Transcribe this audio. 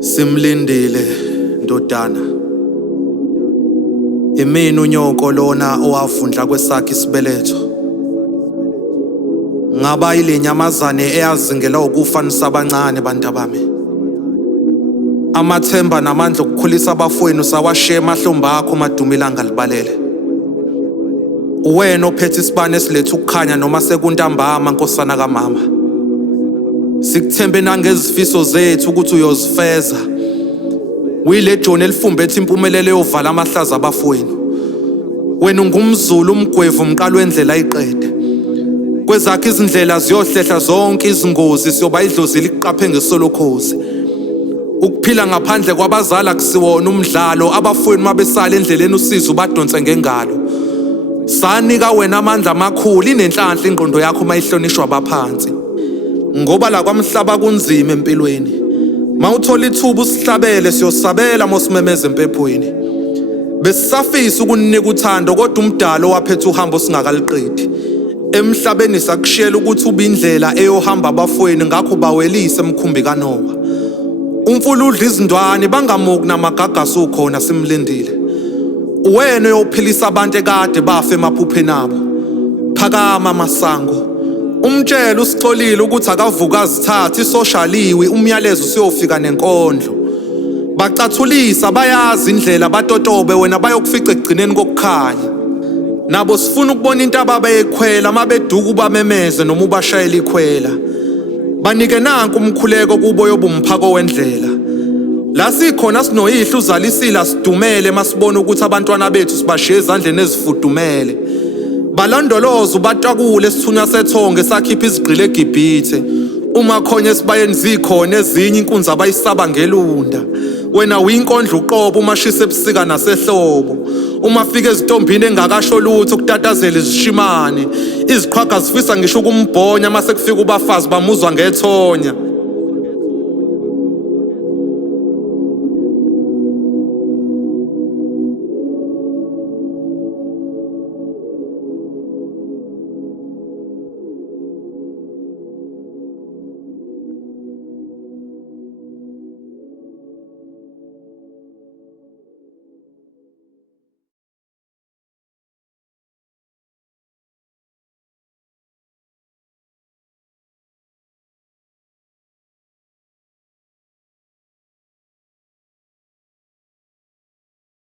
Simlindile ndodana. Imini unyoko lona owavundla kwesakhe isibeletho. Ngaba ile nyamazane eyazingela ukufa nisabancane bantabami. Amathemba namandla okukhulisa abafowenu sawashiya emahlombe akho madumilanga libalele. Uwena ophethe isibane esiletha ukukhanya noma sekuntambama nkosana kamama. Sikuthembe nangezifiso zethu ukuthi uyozifeza. Wile John elifumbethe impumelelo yovala amahlaza abafowenu. Wena ungumZulu umgwevu umqalo wendlela ayiqede. Kwezakhe izindlela ziyohlehla zonke izingozi siyoba idlozi liqaphe ngesolokhozi. Ukuphila ngaphandle kwabazali akusiwona umdlalo, abafowenu mabesala endleleni usizo badonse ngengalo. Sanika wena amandla amakhulu inenhlanhla ingqondo yakho mayihlonishwa abaphansi. Ngoba la kwamhlaba kunzima empilweni. Mawuthola ithuba usihlabele siyosabela mosimemeza empephweni. Besisafisa ukunika uthando kodwa umdalo waphethe uhambo singakaliqedi. Emhlabeni sakushiyela ukuthi ubindlela eyohamba abafowenu ngakho bawelise emkhumbi kaNoah. Umfula udla izindwane bangamuki namagagasi ukhona simlindile. Uwena uyophilisa abantu ekade bafa emaphupheni abo. Phakama masango. Umtshela usixolile ukuthi akavuka azithathe isoshaliwe umyalezo usiyofika nenkondlo. Bacathulisa bayazi indlela batotobe wena bayokufica ekugcineni kokukhanya. Nabo sifuna ukubona into ababeyikhwela mabeduka ubamemeze noma ubashayela ikhwela. Banike nanku umkhuleko kubo yobumphako wendlela. La sikhona sinoyihlo uzalisile sidumele masibona ukuthi abantwana bethu sibashiye ezandleni ezifudumele. Balandoloza ubatakule esithunywa sethonge sakhipha izigqile eGibhithe. Uma khonye esibayeni zikhona ezinye inkunzi abayisaba ngelunda. Wena uyinkondlo uqobo umashisa ebusika nasehlobo. Uma fika ezitombini engakasho lutho ukutatazela izishimane. Iziqhwaga zifisa ngisho ukumbhonya mase kufika ubafazi bamuzwa ngethonya.